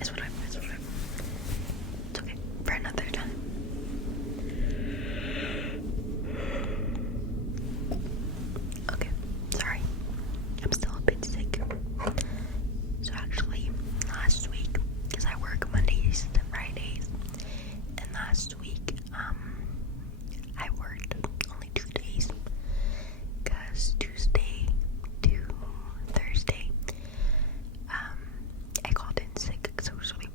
It's whatever. It's okay. For another time. Okay, sorry. I'm still a bit sick. So actually, last week, because I work Mondays to Fridays, and last week, I worked only 2 days, because Tuesday to Thursday, I called in sick because it was really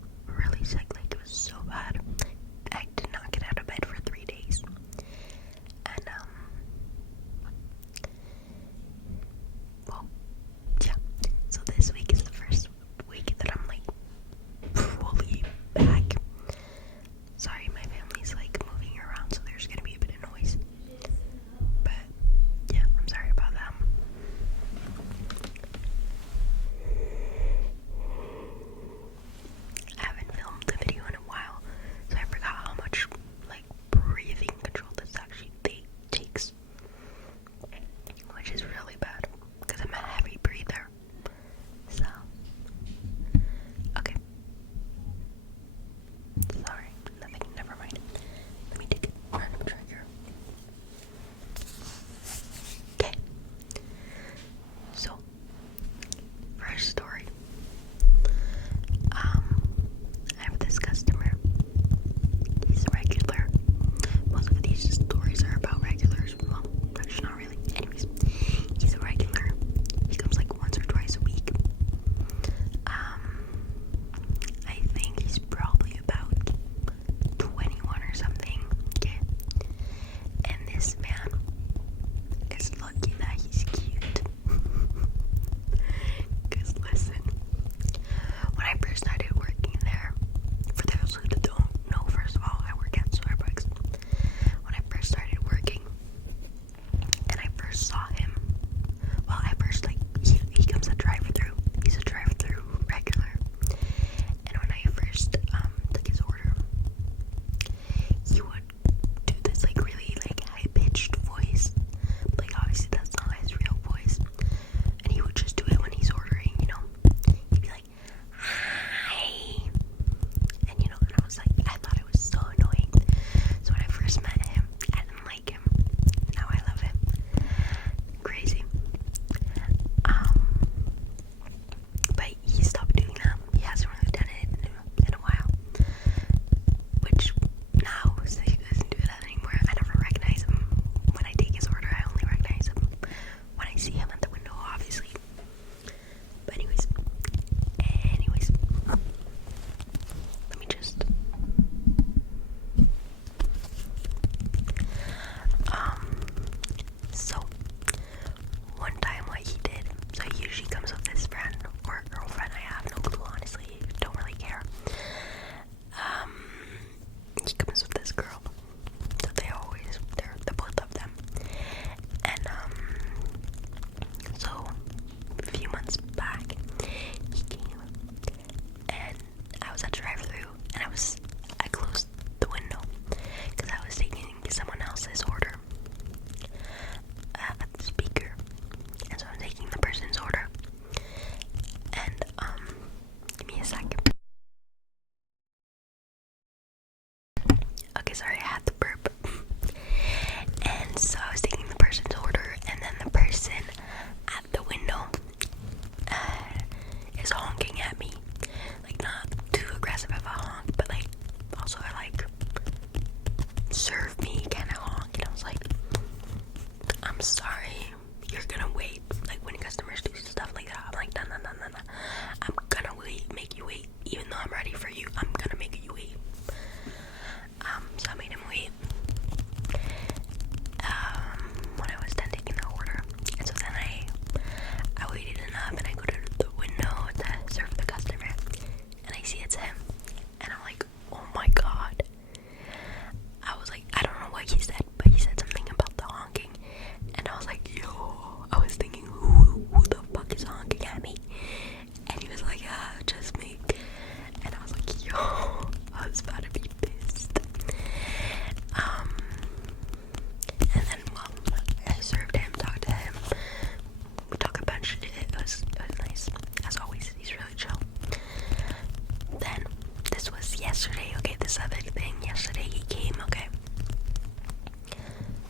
this other thing yesterday. He came, okay?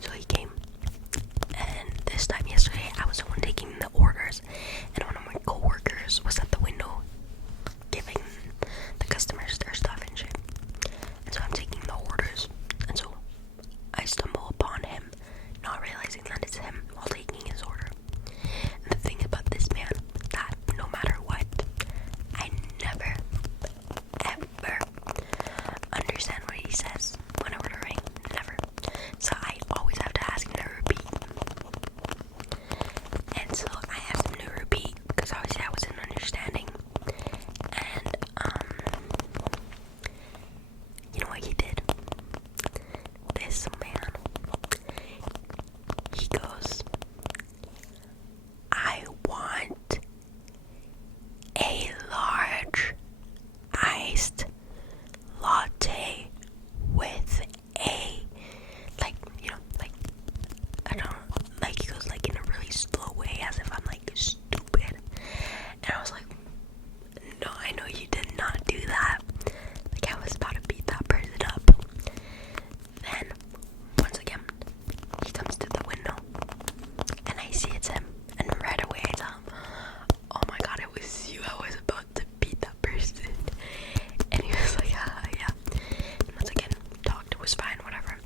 So he came, and this time yesterday, I was the one taking the orders, and one of my coworkers was at the window giving the customers their stuff and shit. And so I'm taking the orders, and so I stumble upon him, not realizing that it's him while taking his order. And the thing about this man, that no matter what, I never, ever understand what he says when ordering. Never. So I always have to ask him to repeat. And so I asked him to repeat because obviously I wasn't understanding. And you know what he did? This man, he goes, I want a large iced latte with a, like, you know, like, I don't, like, he goes like in a really slow way as if I'm like stupid. And I was like, no, I know you did not do that. Like, I was about to beat that person up. Then, once again, he comes to the window, and I see it's him, and right away I tell him, oh my god, it was you, I was about to beat that person. And he was like, yeah. And once again, talked, it was fine, whatever.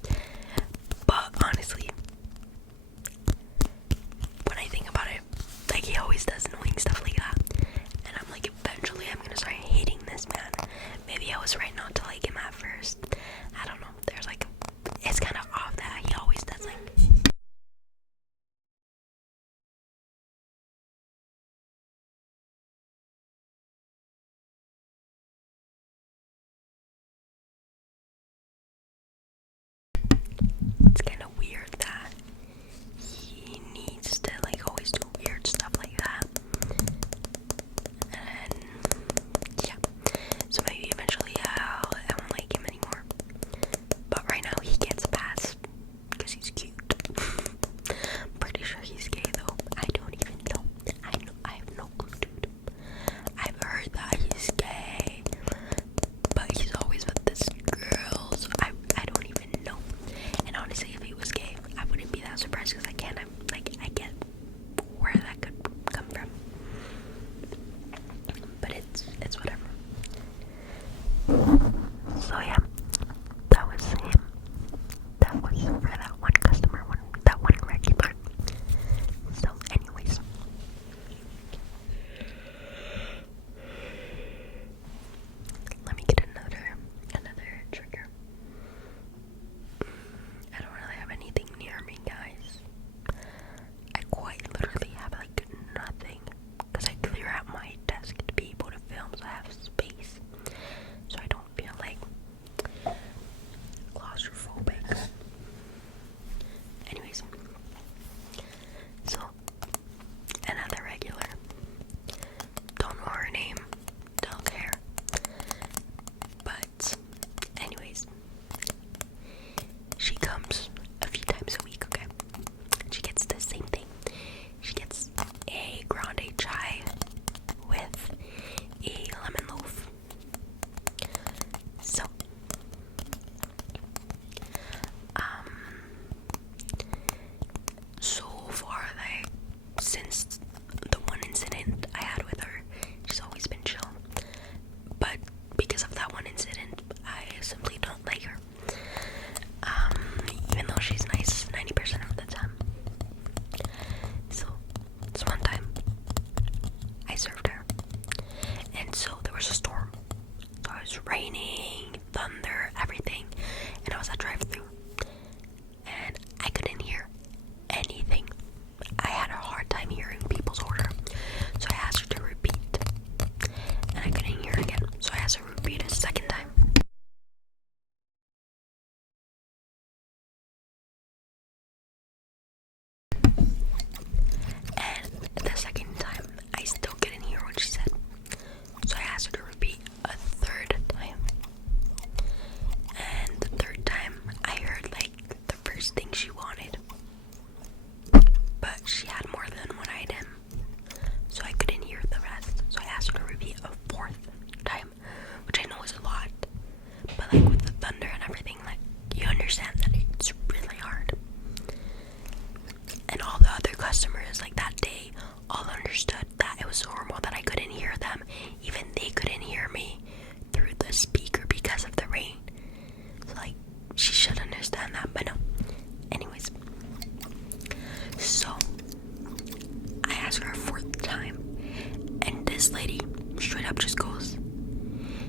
But honestly, when I think about it, like, he always does annoying stuff like that. And I'm like, eventually I'm gonna start hating this man. Maybe I was right not to like him at first. I don't know. There's like, it's kind of off that he always does like. It's kind of weird that he needs to like always do weird stuff like that. And yeah, so maybe eventually I won't like him anymore. But right now he gets past because he's cute. I'm pretty sure he's gay though. I don't even know. I have no clue, dude. I've heard that he's gay, but he's always with this girl, so I don't even know. And honestly, if he was gay, I wouldn't be that surprised because I get where that could come from. But it's whatever. So yeah, that was him. That was for that one customer, that one regular. So anyways, let me get another trigger. I don't really have anything near me, guys. I quite literally have like nothing because I clear out my desk to be able to film, so I have space, so I don't feel like claustrophobic. Anyways, so another regular. Don't know her name. Don't care. But anyways, she comes a few times a week, okay? She gets the same thing. She gets a grande chai with a lemon loaf. So, so far, like, since the one incident I had with her, she's always been chill. But because of that one incident, I simply don't like her. Even though she's nice 90% of the time. So, this one time, I served her. And so, there was a storm. So, it was raining, thunder, everything. And I was at drive-thru. And I couldn't hear anything. I had a hard time hearing people's order. So, I asked her to repeat. And I couldn't hear again. So, I asked her to repeat a second time. And the second time, I still couldn't hear what she said. So I asked her to repeat a third time. up just goes,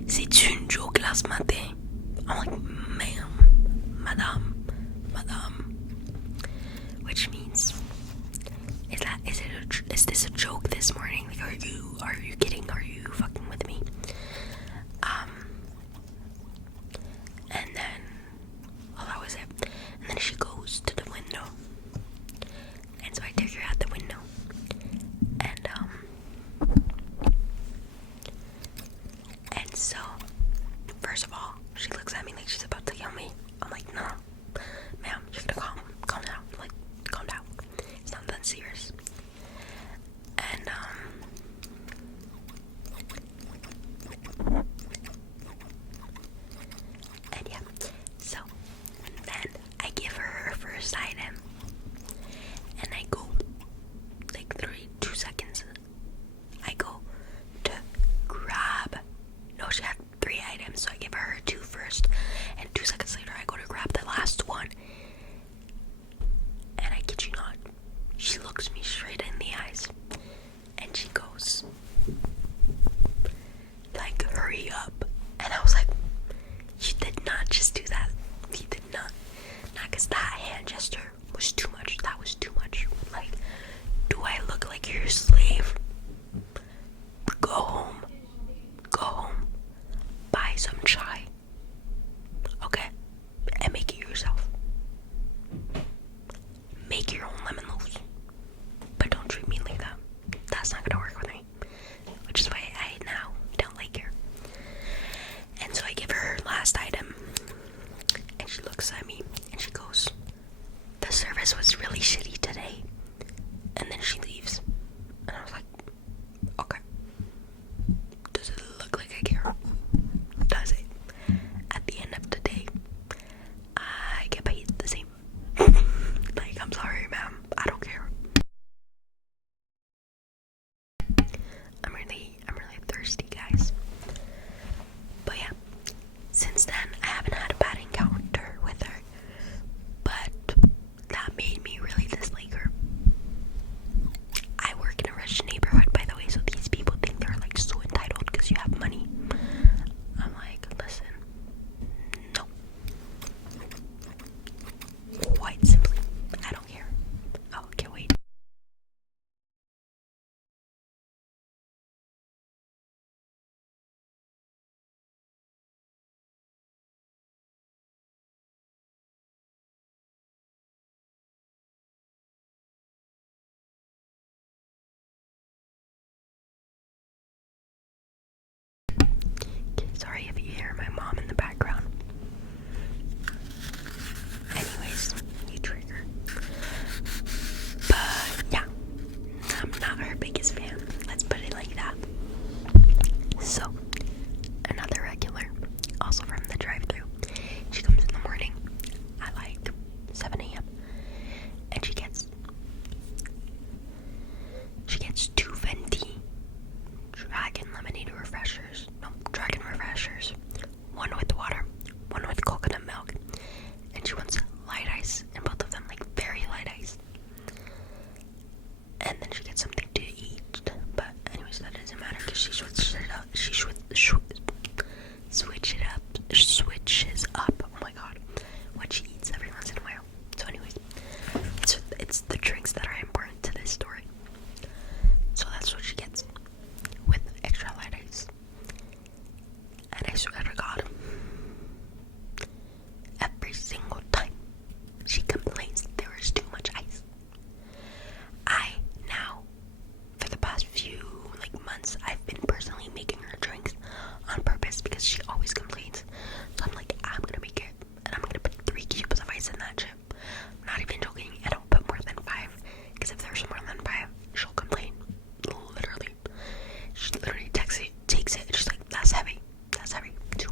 "C'est une joke là ce matin." I'm like, "Ma'am, madame," which means, is this a joke this morning? Like, are you kidding? Are you fucking with me? And then, well, that was it. And then she goes to the window, and so I take her out the window, and so, first of all, she looks at me like she's about to kill me. I'm like, no, ma'am, you have to calm down. Like, calm down. It's not that serious. And yeah, so then I give her first item, and I go, like, 2 seconds, I go to grab, no, she had 3 items, so I give her 2 first, and 2 seconds later I go to grab the last one, and I kid you not, she looks me straight in the eyes, and she goes, like, "Hurry up." And I was like, "You did not just do that. You did not." Not because that hand gesture was too much. That was too much. Like, do I look like you're a slave? Go home. Go home. Buy some chai. Okay? And make it yourself. Make your own lemon loaves. But don't treat me like that. That's not gonna work with me. Which is why I now don't like her. And so I give her her last item, and she looks at me and she goes, "The service was really shitty today." And then she leaves. And I was like, okay. Does it look like I care? Does it? At the end of the day, I get paid the same. Like, I'm sorry, ma'am. I don't care. I'm really thirsty, guys. But yeah, since then I haven't had a bad encounter with her, but that made me really dislike her. I work in a rich neighborhood, by the way, so these people think they're like so entitled because you have money. I'm like, listen, no. Quite simply, I don't care. Oh, can't wait. Sorry if you hear my mom in the background. Anyways, you trigger. But yeah, I'm not her biggest fan. Let's put it like that. So, another regular, also from the drive-thru. She comes in the morning at like 7 a.m. and she gets 2 venti dragon lemonade refreshers. No, dragon refreshers. One with water, one with coconut milk. And she wants light ice in both of them, like very light ice. And then she gets something to eat. But anyways, that doesn't matter because she switches it up. Switches up. Oh my god. What she eats every once in a while. So anyways, it's the drinks that are important to this story. So that's what she gets with extra light ice. And I swear to God, every single time she complains there is too much ice. I now, for the past few months, I've been personally making her drinks on purpose because she always complains. So I'm like, I'm gonna make it, and I'm gonna put 3 cubes of ice in that shit. I'm not even joking. I don't put more than 5 because if there's more than 5, she'll complain. Literally, she literally takes it. And she's like, that's heavy, too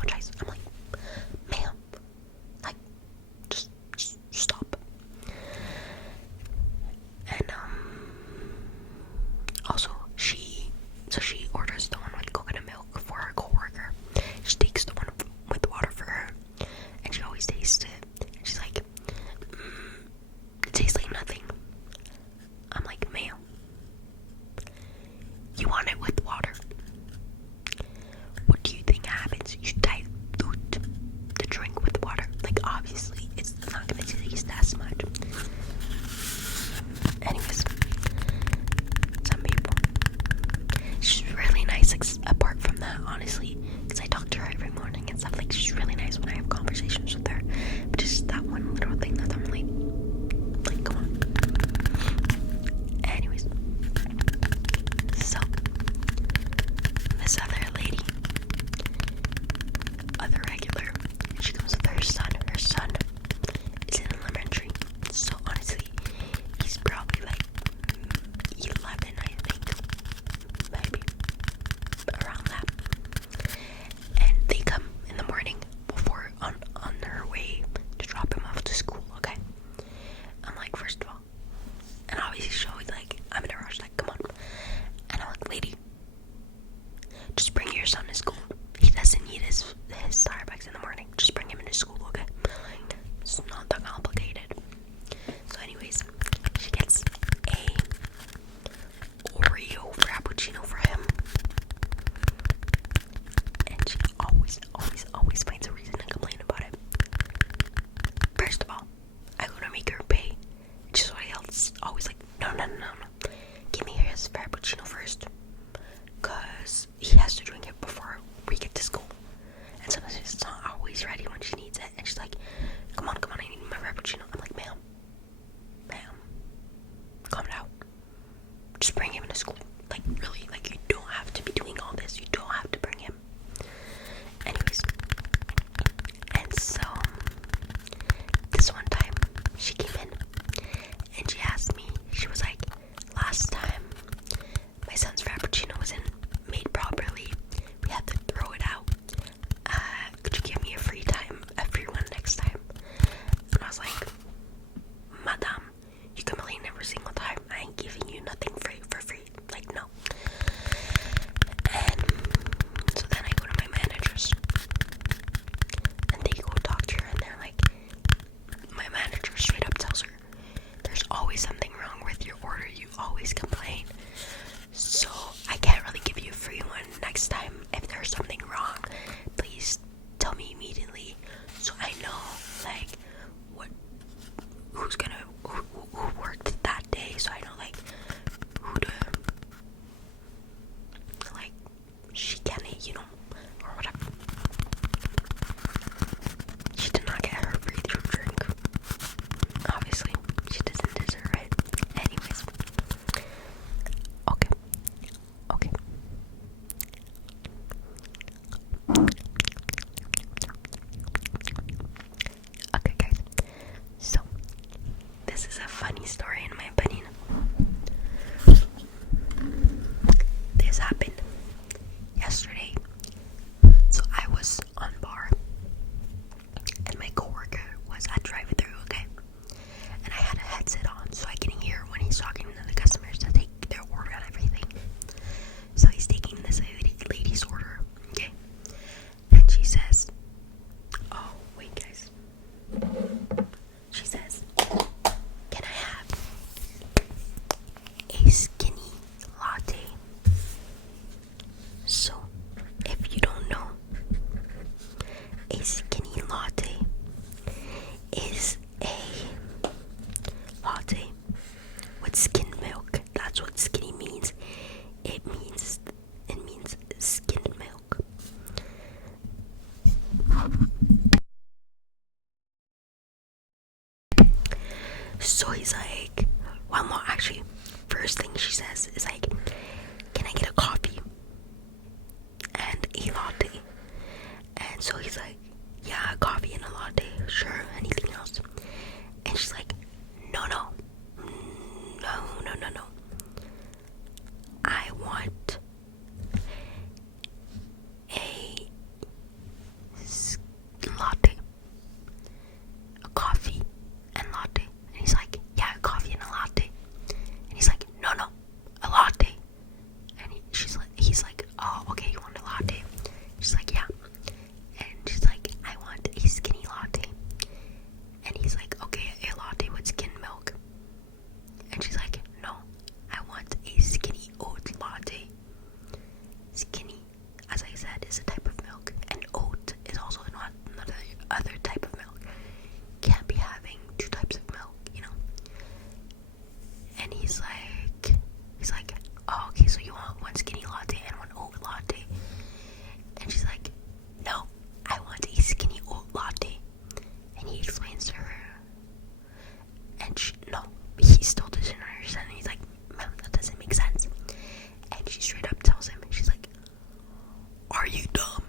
son to school. He doesn't need his Starbucks in the morning. Just bring him into school, okay? It's not that complicated. So anyways, she gets a Oreo Frappuccino for him. And she always finds a reason to complain about it. First of all, I go to make her pay. Just somebody else always like, no. Give me his Frappuccino first. Because he has to drink it before we get to school. And sometimes it's not always ready when she needs it. And she's like, come on, I need my Frappuccino. I'm like, ma'am, calm down. Just bring him to school. Like, really, like, you don't have to be doing all this. You don't have to bring him. Anyways. And so, this one time, she came in. And she asked me, she was like, last time my son's Frappuccino wasn't made properly, we had to throw it out. Could you give me a free one next time? And I was like, Madam, you complain every single time. I ain't giving you nothing free for free. Like, no. And so then I go to my managers, and they go talk to her, and they're like, my manager straight up tells her, there's always something wrong with your order. You always complain. So I can't really give you a free one next time. If there's something wrong, please tell me immediately, so I know like who worked that day, so I know like who to like chicane, or whatever. She did not get her free drink. Obviously, she doesn't deserve it. Anyways. Okay. Okay, guys. So, this is a funny story in my opinion. This happened yesterday. So, I was on bar, and my coworker was at drive-thru, okay? And I had a headset on, so I can hear when he's talking to the customers to take their order and everything. So he's taking this lady's order, okay? And she says, oh, wait, guys. She says, can I have a skinny latte? So, if you don't know, a skinny latte is a latte with skim milk. That's what skinny means. It means skimmed milk. So he's like, well, no, actually, first thing she says is like, can I get a coffee and a latte? And so he's like, yeah, coffee and a latte, sure, anything else? And she's like, no. I want a latte, a coffee and latte. And he's like, yeah, a coffee and a latte. And he's like, no, a latte. And he's like, oh, okay, you want a latte? She's like, yeah. And she's like, I want a skinny latte. And he's like, okay, a latte with skim milk. And she's like, no, I want a skinny oat latte. Skinny, as I said, is a type of milk, and oat is also another other type of milk. Can't be having two types of milk, And he's like, oh, okay, so you want one skinny latte and one oat latte? And she's like, no, I want a skinny oat latte. And he explains to her, and he still doesn't understand. And he's like, ma'am, that doesn't make sense. And she straight up tells him, she's like, are you dumb?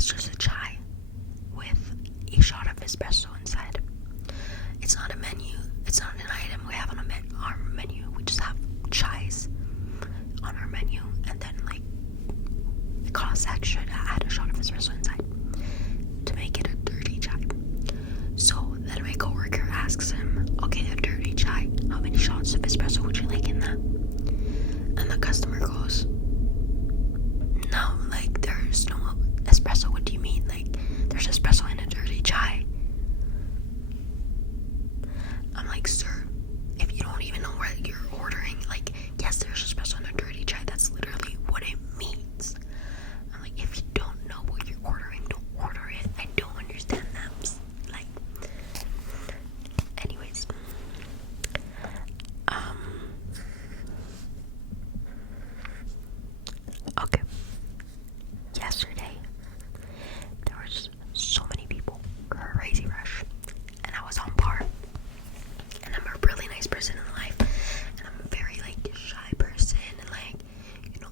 it's just a chai with a shot of espresso inside. It's not a menu. It's not an item we have on our menu. We just have chais on our menu, and then like it costs extra to add a shot of espresso inside to make it a dirty chai. So then my coworker asks him, okay, a dirty chai, how many shots of espresso would you like in that? And the customer goes, no, like there's no espresso. What do you mean? Like there's espresso in a dirty chai. I'm like, sir, if you don't even know what you're ordering, like, yes, there's espresso in a dirty chai. That's literally what it means. I'm like, if you don't know what you're ordering, don't order it. I don't understand that. Like, anyways, okay. Yesterday, there was so many people, crazy rush, and I was on par. And I'm a really nice person in life, and I'm a very like shy person, and like, you know,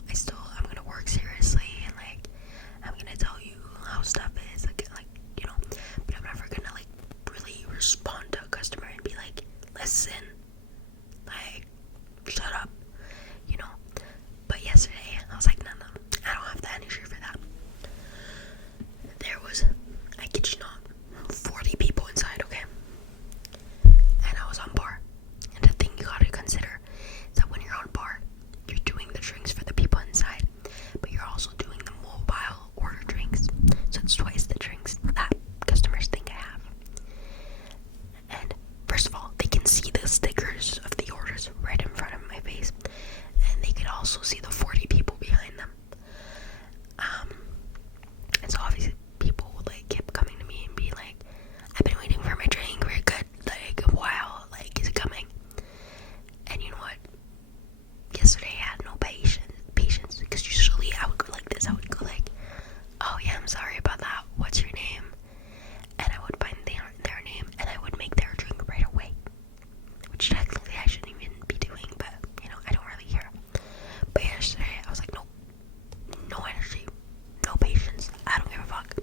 I'm gonna work seriously, and like I'm gonna tell you how stuff is, like you know, but I'm never gonna like really respond to a customer and be like, listen, like shut up, you know. But yesterday I was like, no, I don't have the energy for that. There was, I kid you not, 40 people inside, okay? And I was on bar. And the thing you gotta consider is that when you're on bar, you're doing the drinks for the people inside, but you're also doing the mobile order drinks. So it's twice the drinks that customers think I have. And first of all, they can see the stickers of the orders right in front of my face. And they could also see the 40 people behind them. And so obviously people would like keep coming to me and be like, I've been waiting for my drink, very good, like a while, like is it coming? And you know what? Yesterday I had no patience, because usually I would go like this. I would go like, oh yeah, I'm sorry about that, what's your name? And I would find their name, and I would make their drink right away, which technically I shouldn't even be doing, but you know, I don't really care. But yesterday I was like, no energy, no patience, I don't give a fuck.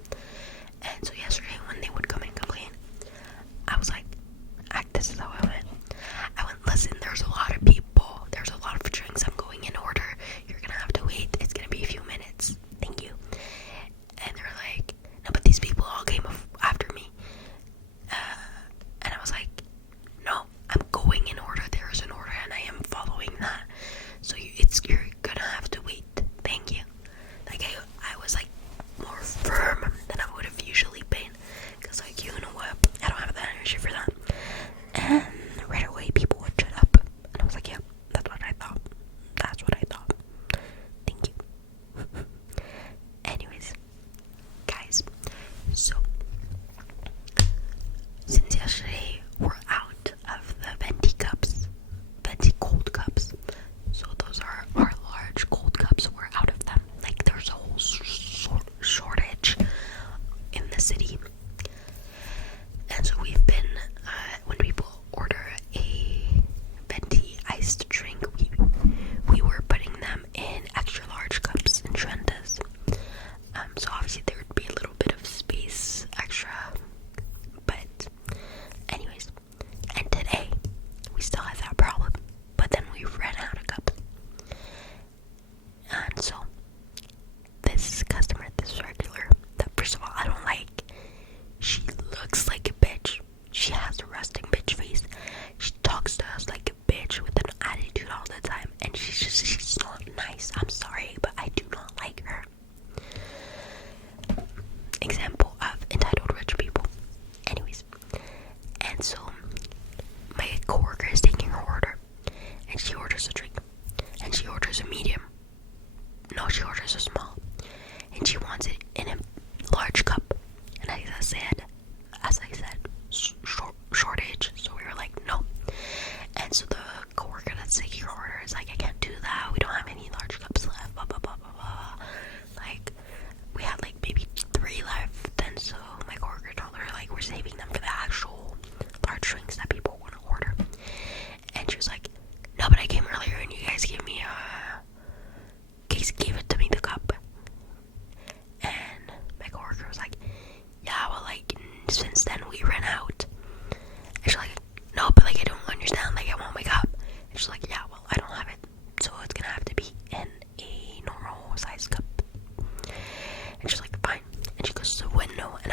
And so yesterday when they would come and complain, I was like, this is how I went. Listen, there's a lot of people, there's a lot of drinks I'm going in order, you're gonna have to wait, it's gonna be a few minutes, thank you. And they're like, no, but these people all came after me. And I was like, no, I'm going in order, there's an order and I am following that. So you're gonna have to wait, thank you. Like I was like more firm than I would have usually been, because like, you know what, I don't have that energy for that. And right away people would shut up, and I was like, yeah, that's what I thought, thank you. Anyways, guys, so since yesterday we're out of the venti cold cups, so those are our large cold cups, we're out of them. Like there's a whole shortage in the city, and so we've been when people order a venti iced drink, we were putting them in extra large cups in Trentas. So obviously there would be a little bit of space extra, but anyways, and today we still have that problem, but then we ran out of cups. And so this customer, this regular, that first of all I don't like, she looks like a bitch. She has a resting bitch face. She talks to us like a bitch with an attitude all the time, and she's not nice. I'm sorry, but I do not like her. Example of entitled rich people. Anyways, and so my coworker is taking her order, and she orders a drink, and she orders a medium. No, she orders a small, and she wants it in a large cup. And as I said, shortage. So we were like, no. And so the coworker that's taking her order is like, I can't do that. We don't have any large cups left. Blah blah blah blah blah. Like we had like maybe 3 left, was the window, and